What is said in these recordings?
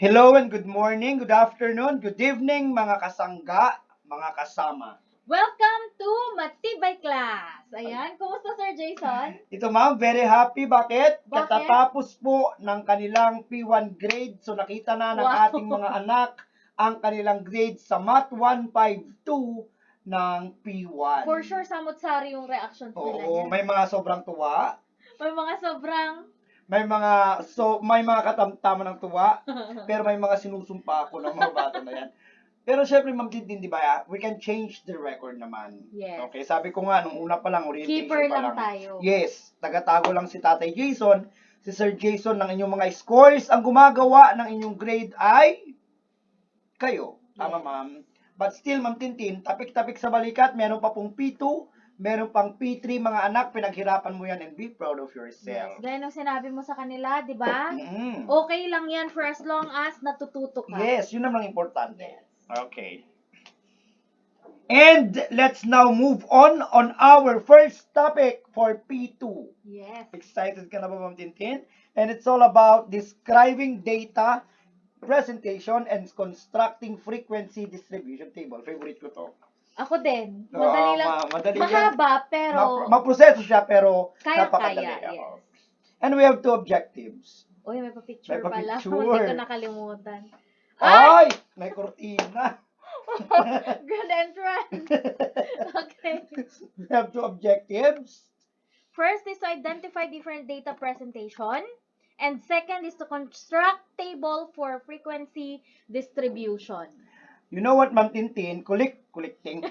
Hello and good morning, good afternoon, good evening mga kasangga, mga kasama. Welcome to Matibay Class! Ayan, kumusta Sir Jason? Ito ma'am, very happy. Bakit? Bakit? Katatapos po ng kanilang P1 grade. So nakita na ng Wow. ating mga anak ang kanilang grade sa Math 152 ng P1. For sure, samot-sari yung reactions nila Oo, niyan. may mga sobrang tuwa. May mga sobrang... May mga katamtaman ng tuwa, pero may mga sinusumpa ako ng mga bata na yan. Pero syempre, Ma'am Tintin, di ba, we can change the record naman. Yes. Okay, sabi ko nga, nung una pa lang, orientation Keeper pa lang lang. tayo. Yes, tagatago lang si Tatay Jason, si Sir Jason ng inyong mga scores. Ang gumagawa ng inyong grade ay kayo. Tama, Yes. Ma'am. But still, Ma'am Tintin, tapik-tapik sa balikat, meron pa pong P2, meron pang P3, mga anak, pinaghirapan mo yan and be proud of yourself. Yes. Gaya nung sinabi mo sa kanila, di ba? Mm. Okay lang yan for as long as natututo ka. Yes, yun naman importante. Yes. Okay. And let's now move on our first topic for P2. Yes. Excited ka na ba, Ma'am Tintin? And it's all about describing data, presentation, and constructing frequency distribution table. Favorite ko to. Ako din. Oo, Madali lang. madali yan. Mahaba, pero Maproseso siya, pero kaya-kaya. napakadali. Yes. And we have two objectives. Uy, may pa-picture May pala. pa-picture. Hindi ko nakalimutan. Ay! May kortina. Good entrance. Okay. We have two objectives. First is to identify different data presentation. And second is to construct table for frequency distribution. You know what, Ma'am Tintin? Collecting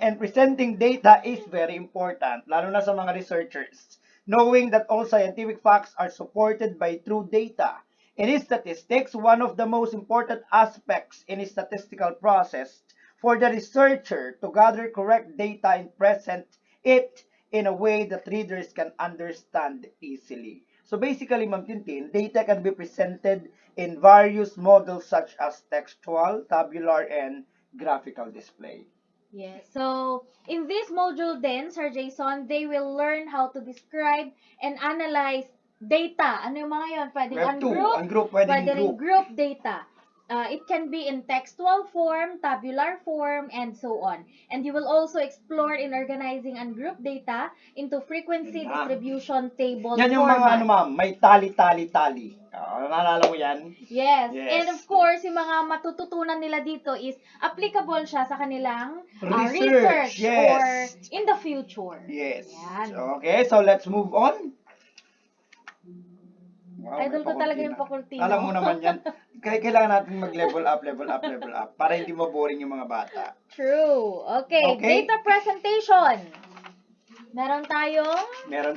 and presenting data is very important, lalo na sa mga researchers. Knowing that all scientific facts are supported by true data. In statistics, one of the most important aspects in a statistical process for the researcher to gather correct data and present it in a way that readers can understand easily. So basically, Ma'am Tintin, data can be presented in various models such as textual, tabular, and graphical display. Yes. So, in this module then, Sir Jason, they will learn how to describe and analyze data. Ano yung mga yun? Pwedeng We have two. ungroup, Ungroup, pwedeng pwedeng group. group data. It can be in textual form, tabular form, and so on. And you will also explore in organizing ungroup data into frequency Yan na. distribution table Yan yung mga format. ano, ma'am, may tali. Naalala mo yan? Yes. Yes. And of course, yung mga matututunan nila dito is applicable siya sa kanilang Research, research yes. or in the future. Yes. Yan. Okay, so let's move on. Wow, Idol may ko talaga yung pakurtina. pakurtina. Alam mo naman yan. Kailangan natin mag-level up para hindi maboring yung mga bata. True. Okay. Okay. Data presentation. Meron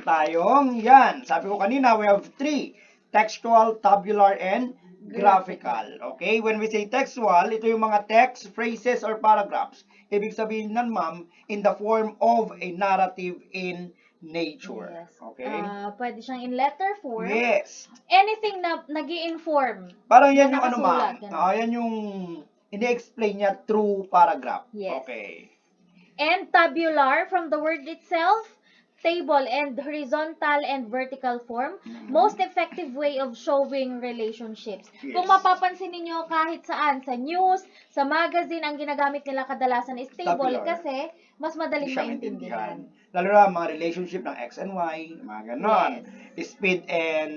tayong Yan. Sabi ko kanina, we have three. Textual, tabular, and graphical. Okay? When we say textual, ito yung mga text, phrases, or paragraphs. Ibig sabihin nan, ma'am, in the form of a narrative in nature. Yes. Okay? Pwede siyang in letter form. Yes. Anything na nag-i-inform. Parang yan Na yung ano, ma'am. nakasulat, ganun. Yan yung ini-explain niya through paragraph. Yes. Okay. And tabular, from the word itself, table and horizontal and vertical form, most effective way of showing relationships. Yes. Kung mapapansin niyo kahit saan, sa news, sa magazine, ang ginagamit nila kadalasan is table Tabular. kasi mas madaling Siya maintindihan. Lalo na mga relationship ng X and Y, mga ganon. Speed and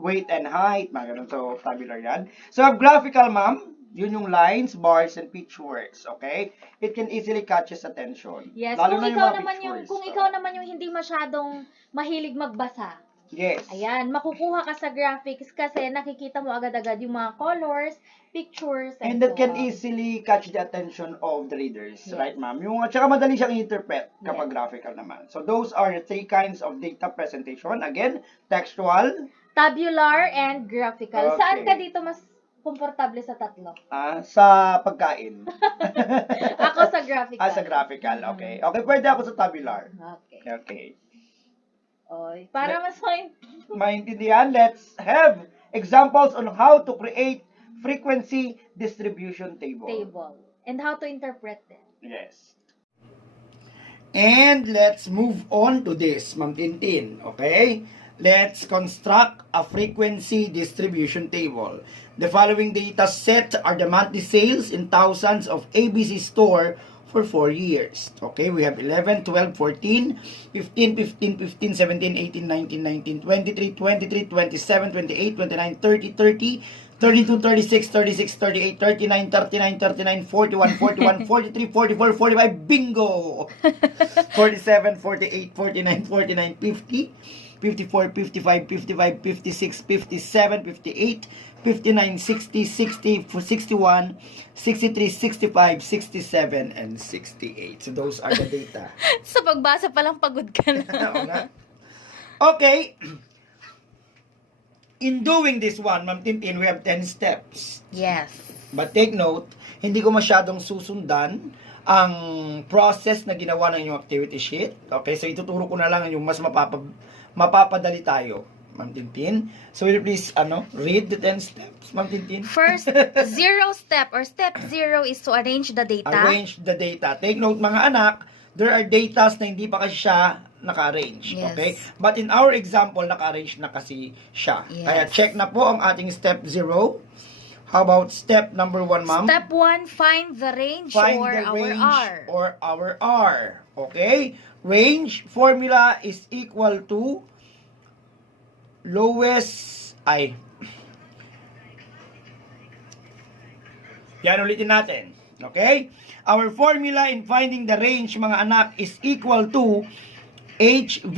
weight and height, mga ganon. So, tabular yan. So, graphical, ma'am. Yun yung lines, bars, and pictures. Okay? It can easily catch his attention. Yes, Lalo kung na ikaw mga naman pictures. kung ikaw naman yung hindi masyadong mahilig magbasa. Yes. Ayan, makukuha ka sa graphics kasi nakikita mo agad-agad yung mga colors, pictures, And that so can on. easily catch the attention of the readers, Yes. right, ma'am? Yung at saka madali siyang interpret kapag Yes. graphical naman. So those are the three kinds of data presentation. Again, textual, Tabular and graphical. Okay. Saan ka dito mas komportable sa tatlo? sa pagkain. Ako sa graphical. Sa graphical, okay. Okay, pwede ako sa tabular. Okay. Okay. Oy, para mas Maintindihan, let's have examples on how to create frequency distribution table. and how to interpret them. Yes. And let's move on to this, Ma'am Tintin. Okay? let's construct a frequency distribution table. The following data set are the monthly sales in thousands of ABC store for 4 years. Okay, we have 11, 12, 14, 15, 15, 15, 17, 18, 19, 19, 23, 23, 27, 28, 29, 30, 30, 32, 36, 36, 38, 39, 39, 39, 41, 41, 43, 44, 45, bingo! 47, 48, 49, 49, 50, 54, 55, 55, 56, 57, 58, 59, 60, 60, 61, 63, 65, 67, and 68. So those are the data. Sa pagbasa pa lang pagod ka na. Oo nga. Okay. In doing this one, Ma'am Tintin, we have 10 steps. Yes. But take note, hindi ko masyadong susundan ang process na ginawa ng inyong activity sheet. Okay, so ituturo ko na lang yung mas mapapadali tayo, Ma'am Tintin. So will you please, read the 10 steps, Ma'am Tintin? First, step 0 is to arrange the data. Arrange the data. Take note, mga anak, there are datas na hindi pa kasi siya naka-arrange. Yes. Okay? But in our example, naka-arrange na kasi siya. Yes. Kaya check na po ang ating step 0. How about step number 1, ma'am? Step 1, find the range Find or the our range R. or our R. Okay? Range formula is equal to lowest, yan, ulitin natin. Okay? Our formula in finding the range, mga anak, is equal to HV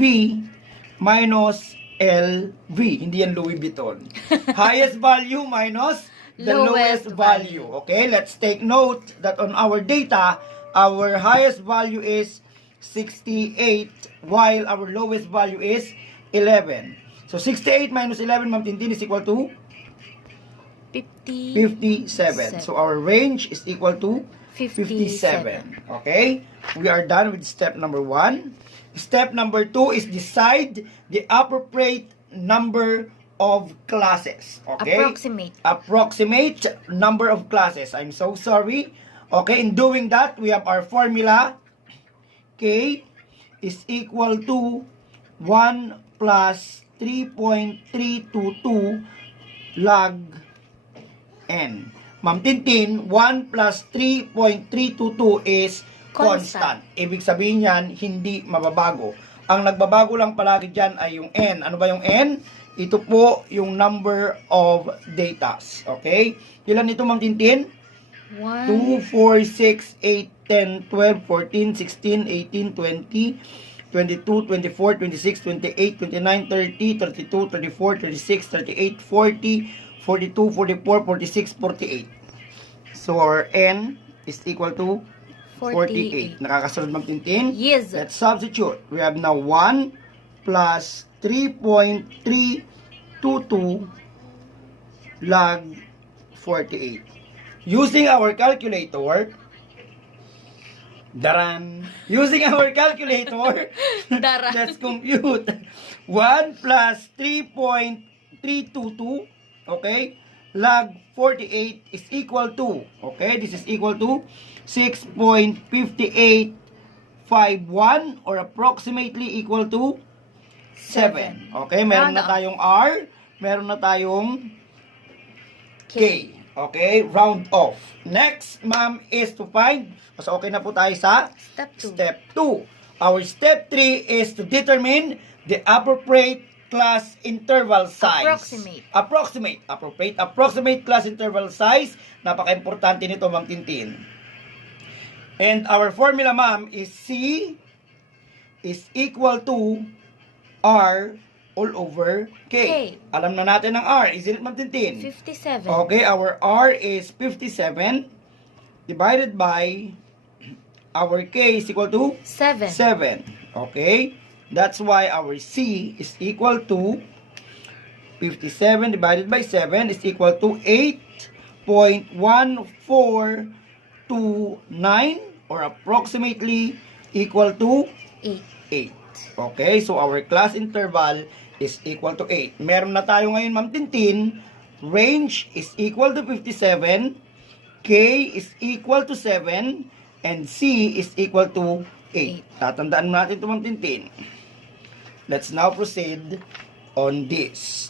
minus LV. Hindi yan Louis Vuitton. Highest value minus the lowest value. Okay? Let's take note that on our data, our highest value is 68 while our lowest value is 11. So 68 minus 11, Ma'am Tintin, is equal to 57. So our range is equal to 57. Okay? We are done with step number 1. Step number 2 is decide the appropriate number of classes. Okay? Approximate number of classes. I'm so sorry. Okay, in doing that, we have our formula. K is equal to 1 plus 3.322 log n. Ma'am Tintin, 1 plus 3.322 is constant. Ibig sabihin yan, hindi mababago. Ang nagbabago lang palagi dyan ay yung n. Ano ba yung n? Ito po yung number of datas. Okay? Ilan ito, Ma'am Tintin? 2, 4, 6, 8, 10, 12, 14, 16, 18, 20, 22, 24, 26, 28, 29, 30, 32, 34, 36, 38, 40, 42, 44, 46, 48. So our n is equal to 48. Nakakasunod, Ma'am Tintin? Yes. Let's substitute. We have now 1 plus 3.322 log 48. Using our calculator, using our calculator, let's compute. 1 plus 3.322, okay, log 48 is equal to, okay, this is equal to 6.5851 or approximately equal to 7. Okay, meron na tayong R, meron na tayong K. Okay, round off. Next, ma'am, is to find, mas okay na po tayo sa step 2. Our step 3 is to determine the appropriate class interval size. Approximate class interval size. Napaka-importante nito, Ma'am Tintin. And our formula, ma'am, is C is equal to R all over K. Alam na natin ang R. Isn't it, Ma'am Tintin? 57. Okay, our R is 57 divided by our K is equal to 7. Okay? That's why our C is equal to 57 divided by 7 is equal to 8.1429 or approximately equal to 8. Okay, so our class interval is equal to 8. Meron na tayo ngayon, Ma'am Tintin. Range is equal to 57, K is equal to 7, and C is equal to 8. Tatandaan natin ito, Ma'am Tintin. Let's now proceed on this.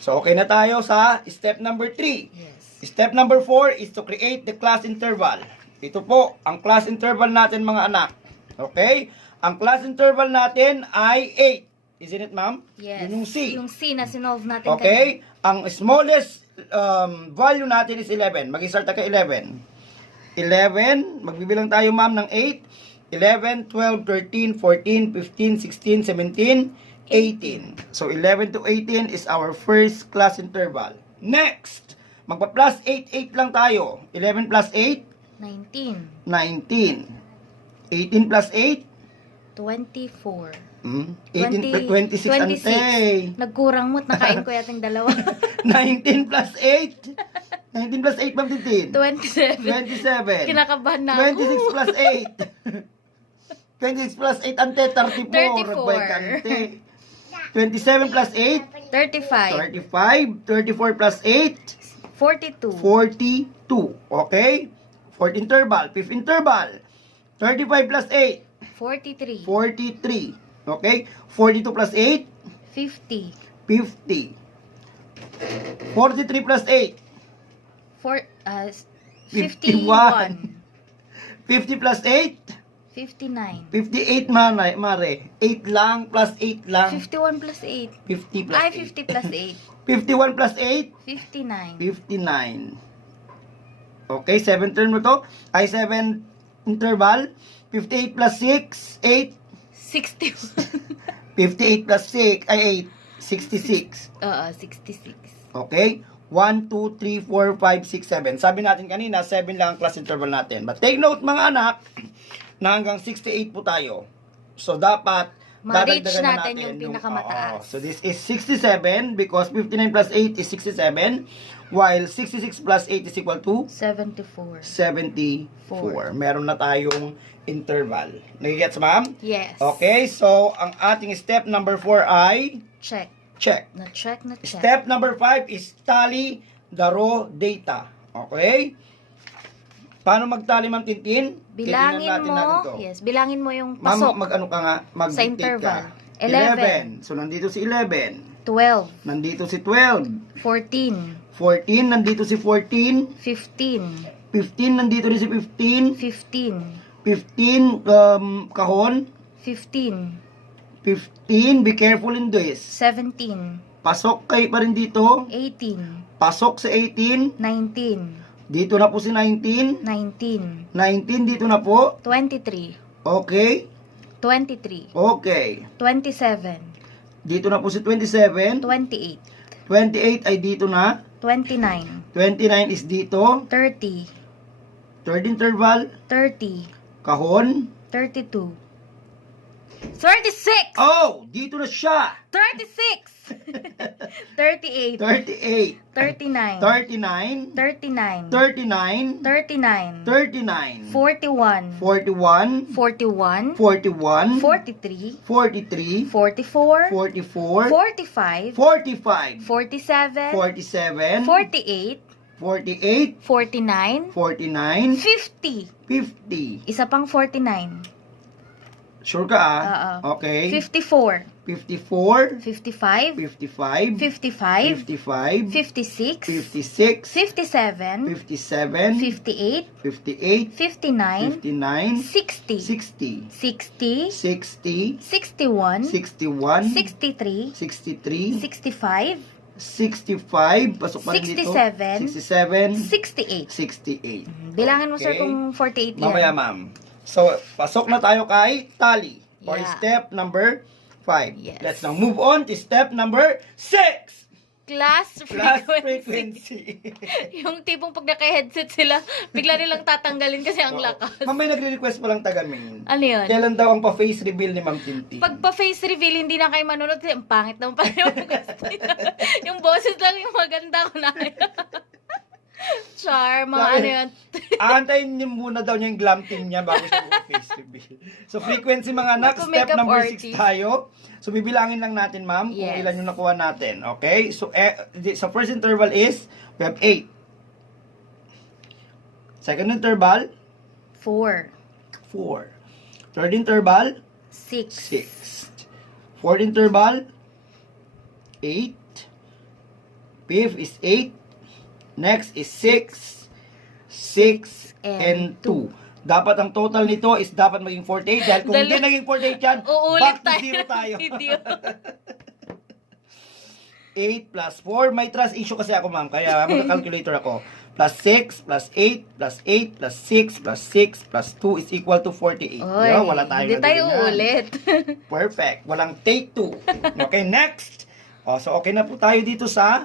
So, okay na tayo sa step number 3. Yes. Step number 4 is to create the class interval. Ito po, ang class interval natin mga anak. Okay? Ang class interval natin ay 8. Isn't it, ma'am? Yes. Yun yung C. Yung C na sinolve natin Okay? Ang smallest value natin is 11. Mag-start ka 11. 11, magbibilang tayo ma'am ng 8. 11, 12, 13, 14, 15, 16, 17, 18. So, 11 to 18 is our first class interval. Next, magpa-plus 8, 8 lang tayo. 11 plus 8, 19. 19. 18 plus 8, 24. 18, 26 ante. Nagkurang mo't nakain ko yating dalawa. 19 plus 8. 19 plus 8, Ma'am Tintin. 27. 27. Kinakabahan na ako. 26 plus 8. 26 plus 8 ante, 34. 34. Ragbay ka, ante. 27 plus 8, 35. 35. 34 plus 8, 42. 42. Okay? Fourth interval. Fifth interval. 35 plus 8, 43. 43. Okay? 42 plus 8, 50. 50. 43 plus 8, 51. 50 plus 8, 59. 58 mare. 8 lang plus 8 lang. 51 plus 8. 50 plus Ay, 8. 50 plus 8. 51 plus 8, 59. 59. Okay, 7 turn mo to. Ay, 7 interval. 58 plus 6, 8. 61. 58 plus 6, ay 8. 66. 66. Okay? 1, 2, 3, 4, 5, 6, 7. Sabi natin kanina, 7 lang ang class interval natin. But take note mga anak, na hanggang 68 po tayo. So, dapat Ma-reach dadagdagan na natin yung pinakamataas. So, this is 67 because 59 plus 8 is 67. While 66 plus 8 is equal to 74. 74. Meron na tayong interval. Nagigets, ma'am? Yes. Okay, so ang ating step number 4 ay Check. check. Na-check. Step number 5 is tally the raw data. Okay? Paano magtali, Ma'am Tintin? Bilangin Titingnan natin mo. to. Yes, bilangin mo yung Ma'am, pasok. mag-ano ka nga? Sa interval. Ka. 11. So, nandito si 11. 12. Nandito si 12. 14. 14. Nandito si 14. 15. 15. Nandito rin si 15. 15. 15. Kahon. 15. 15. Be careful in this. 17. Pasok kayo pa rin dito. 18. Pasok sa 18. 19. Dito na po si 19. 19. 19 dito na po. 23. Okay. 23. Okay. 27. Dito na po si 27. 28. 28 ay dito na. 29. 29 is dito. 30. Third interval. 30. Kahon. 32. 36. Oh! Dito na siya. 36. 38. 38. 39. 39. 39. 39. 39. 39. 41. 41. 41. 41. 43. 43. 44. 44. 45. 45. 47. 47. 48. 48. 49. 49. 50. 50. Isa pang 49. Sure ka Oo. Okay. 54. 54. 55. 55. 55. 55. 56. 56. 57. 57. 58. 58. 59. 59. 60. 60. 60. 60. 61. 61. 63. 63. 65. 65. Pasok pa rin dito. 67. 67. 68. 68. Bilangin mo, sir, Okay. kung 48 yan. Mamaya, ma'am. So, pasok na tayo kay tally. Or Yeah. step number 5. Yes. Let's now move on to step number 6. Class Class frequency. frequency. Yung tipong pag naka-headset sila, bigla nilang tatanggalin kasi ang lakas. Ma'am, may nagre-request pa lang taga-main. Ano yun? Kailan daw ang pa-face reveal ni Ma'am Tintin? Pag pa-face reveal, hindi na kayo manunod kasi ang pangit naman pala yung gusto nila. Yung boses lang yung maganda ko na. Char, mga Bakit? ano yun. Aantayin niyo muna daw niya yung glam team niya bago siya mag-face reveal. So, frequency mga anak, Ako, step makeup number 6 artist. tayo. So, bibilangin lang natin, ma'am, kung Yes. ilan yung nakuha natin. Okay? So, sa first interval is, we have 8. Second interval, 4. 4. Third interval, 6. 6. Fourth interval, 8. Fifth is 8. Next is 6. 6 and 2. Dapat ang total nito is dapat maging 48 dahil kung hindi naging 48 yan, back to 0 tayo. 8 plus 4. May trust issue kasi ako, ma'am. Kaya magka-calculator ako. Plus 6, plus 8, plus 8, plus 6, plus 6, plus 2 is equal to 48. Oy, Yeah, wala tayong hindi tayo gagawin yan. ulit. Perfect. Walang take 2. Okay, next. So, okay na po tayo dito sa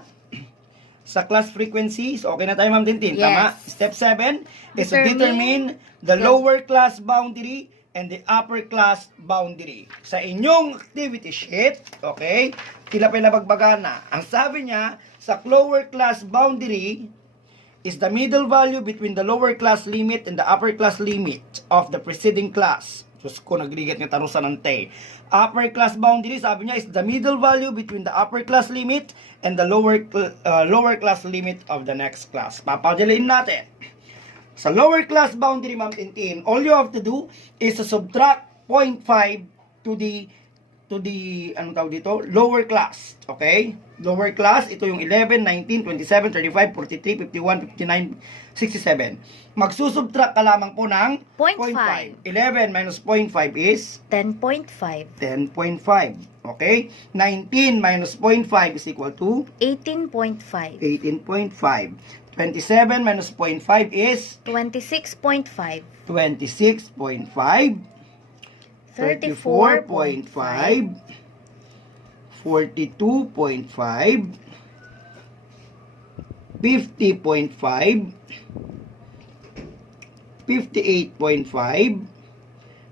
class frequency. So, okay na tayo, Ma'am Tintin. Yes. Tama? Step 7 is to determine the lower class boundary and the upper class boundary. Sa inyong activity sheet, okay, tila pinabagbagan na. Ang sabi niya, sa lower class boundary is the middle value between the lower class limit and the upper class limit of the preceding class. Diyos ko, nagligat ng tanusan ng te. Upper class boundary, sabi niya, is the middle value between the upper class limit and the lower class limit of the next class. Papadaliin natin. Sa lower class boundary, Ma'am Tintin, all you have to do is to subtract 0.5 to the anong tawag dito? Lower class. Okay? Lower class, ito yung 11, 19, 27, 35, 43, 51, 59, 67. Magsusubtract ka lamang po ng 0.5. 11 minus 0.5 is 10.5. 10.5. Okay? 19 minus 0.5 is equal to 18.5. 18.5. 27 minus 0.5 is 26.5. 26.5. 34.5. 42.5. 50.5. 58.5.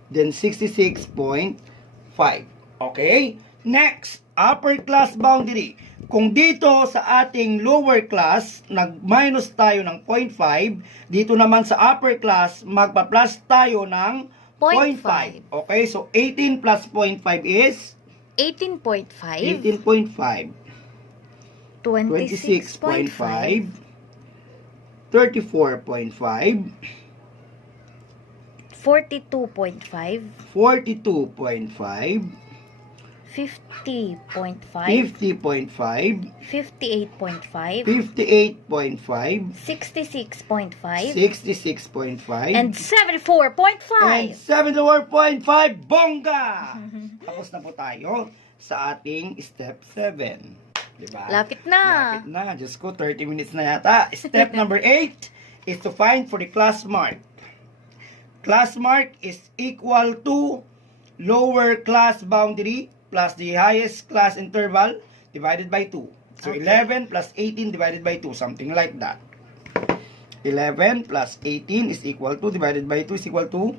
Then 66.5. Okay? Next, upper class boundary. Kung dito sa ating lower class, nag-minus tayo ng 0.5, dito naman sa upper class, magpa-plus tayo ng 0.5. Okay, so 18 plus 0.5 is 18.5. 18.5. 26.5. 34.5. 42.5. 42.5. 50.5. 50.5. 58.5. 58.5. 66.5. 66.5. And 74.5. And 74.5, bongga! Tapos na po tayo sa ating step 7. Diba? Lapit na. Lapit na. Diyos ko, 30 minutes na yata. Step number 8 is to find for the class mark. Class mark is equal to lower class boundary plus the highest class interval divided by 2. So, Okay. 11 plus 18 divided by 2. Something like that. 11 plus 18 is equal to, divided by 2 is equal to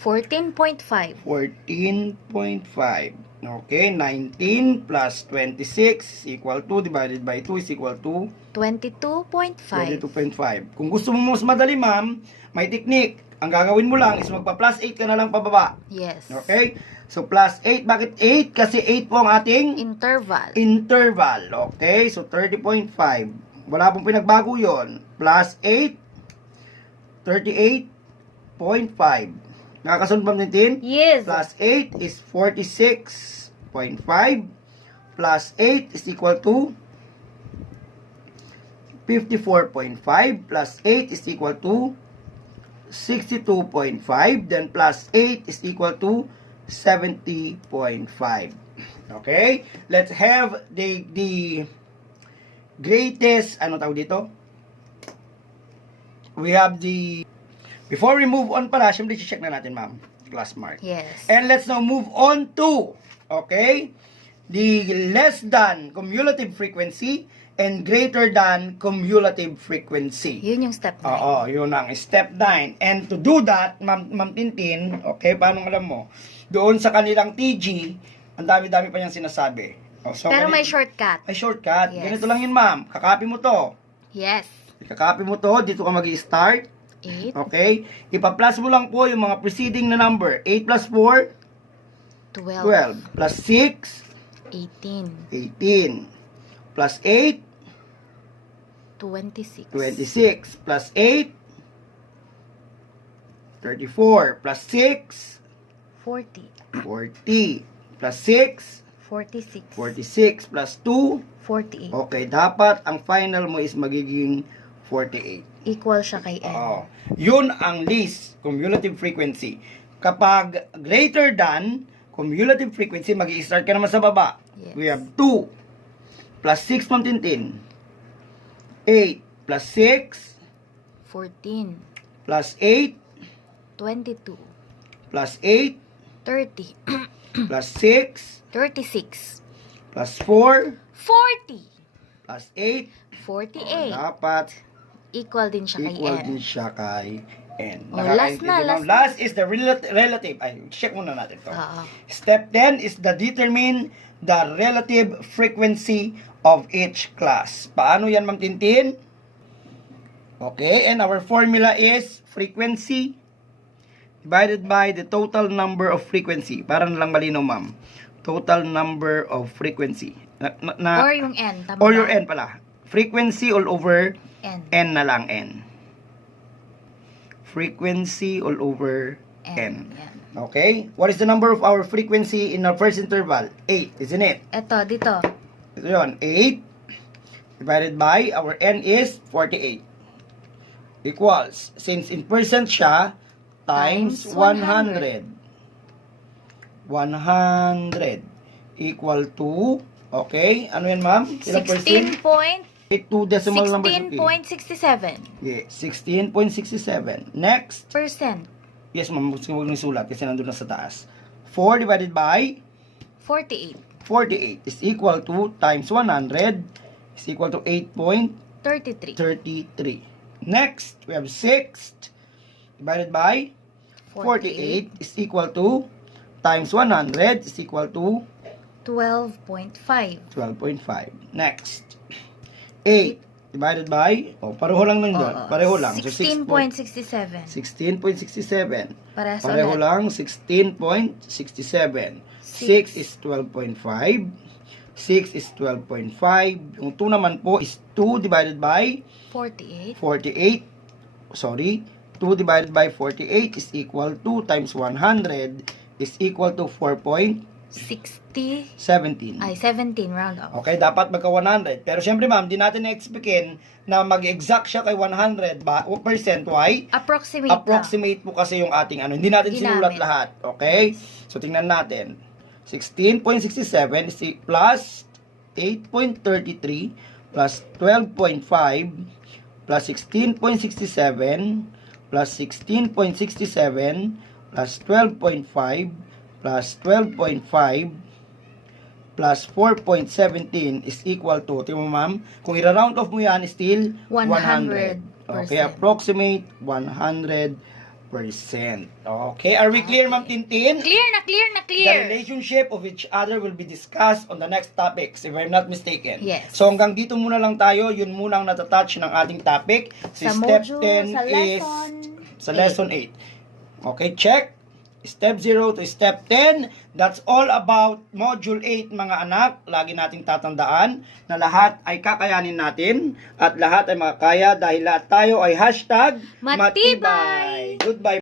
14.5. 14.5. Okay, 19 plus 26 is equal to, divided by 2 is equal to 22.5. 22.5. Kung gusto mo mas madali, ma'am, may technique. Ang gagawin mo lang is magpa-plus 8 ka na lang pababa. Yes. Okay? So, plus 8. Bakit 8? Kasi 8 po ang ating Interval. interval. Okay? So, 30.5. Wala pong pinagbago yon. Plus 8, 38.5. Nakakasunod ba natin? Yes. Plus 8 is 46.5. Plus 8 is equal to 54.5. Plus 8 is equal to 62.5. Then plus 8 is equal to 70.5. Okay? Let's have the greatest, ano tawag dito? We have the, before we move on pala, syempre check na natin, ma'am, class mark. Yes. And let's now move on to, okay, the less than cumulative frequency and greater than cumulative frequency. Yun yung step 9. Oo, yun ang step 9. And to do that, Ma'am Tintin, okay, paano alam mo? Doon sa kanilang TG, ang dami-dami pa niyang sinasabi. So, Pero may shortcut. may shortcut. Yes. Ganito lang yun, ma'am. Kakopy mo to. Yes. Kakopy mo to. Dito ka mag-i-start. 8. Okay? Ipa-plus mo lang po yung mga preceding na number. 8 plus 4, 12. 12. Plus 6, 18. 18. Plus 8, 26. 26. Plus 8, 34. Plus 6, 40. 40. Plus 6, 46. 46 plus 2. 48. Okay, dapat ang final mo is magiging 48. Equal siya kay N. Oo. Yun ang least cumulative frequency. Kapag greater than cumulative frequency, mag-i-start ka naman sa baba. Yes. We have 2 plus 6, Ma'am Tintin. 8 plus 6 14. plus 8 22. plus 8 30. plus 6 36. plus 4 40. plus 8. 48. Dapat Equal din siya kay equal N. din siya kay N. Oh, last na, Nakakaintindi last mo? Last is the relative. Ay, check muna natin to. Oo. Step 10 is the determine the relative frequency of each class. Paano yan, Ma'am Tintin? Okay, and our formula is frequency divided by the total number of frequency. Para na lang malinaw, ma'am. Total number of frequency. Or yung N. Tama Or ba? your N pala. Frequency all over N. N na lang N. Frequency all over N. Yan. Okay? What is the number of our frequency in our first interval? 8, isn't it? Ito, dito. Ito yun. 8 divided by our N is 48. Equals, since in percent siya, times Times 100. 100 equal to, okay, ano yan, ma'am? Ilang percent? 2 decimal numbers. 16.67. Yeah, 16.67. Next. Percent. Yes, ma'am, huwag nang sulat kasi nandun na sa taas. 4 divided by 48. 48 is equal to times 100 is equal to 8.33. 33. Next, we have 6 divided by 48 is equal to times 100 is equal to 12.5. 12.5. Next, 8 divided by, pareho lang ng dyan. Pareho lang. So, 16.67. 16.67. Para sa Pareho ulit. lang, 16.67. 6 is 12.5. 6 is 12.5. Yung 2 naman po is 2 divided by 48. 48. Sorry. 2 divided by 48 is equal to times 100 is equal to 4.17. 60. Ay, 17 round off. Okay, dapat magka 100. Pero syempre ma'am, di natin na-expectin na mag-exact siya kay 100 ba, percent. Why? Approximate. Approximate po kasi yung ating ano. Hindi natin Ginamit. sinulat lahat. Okay? So, tingnan natin. 16.67 is plus 8.33 plus 12.5 plus 16.67 plus 16.67 plus 12.5 plus 12.5 plus 4.17 is equal to, tingnan mo ma'am, kung i-round off mo yan, still 100. 100%. Okay, approximate 100%. Okay, are we clear, Ma'am Tintin? Clear na, clear na, The clear. relationship of each other will be discussed on the next topics, if I'm not mistaken. Yes. So hanggang dito muna lang tayo, yun muna ang natatouch ng ating topic. Si Sa step module, 10 sa is lesson sa lesson 8. Okay, check. Step 0 to step 10. That's all about module 8, mga anak. Lagi nating tatandaan na lahat ay kakayanin natin at lahat ay makakaya dahil lahat tayo ay #matibay. Matibay. Goodbye.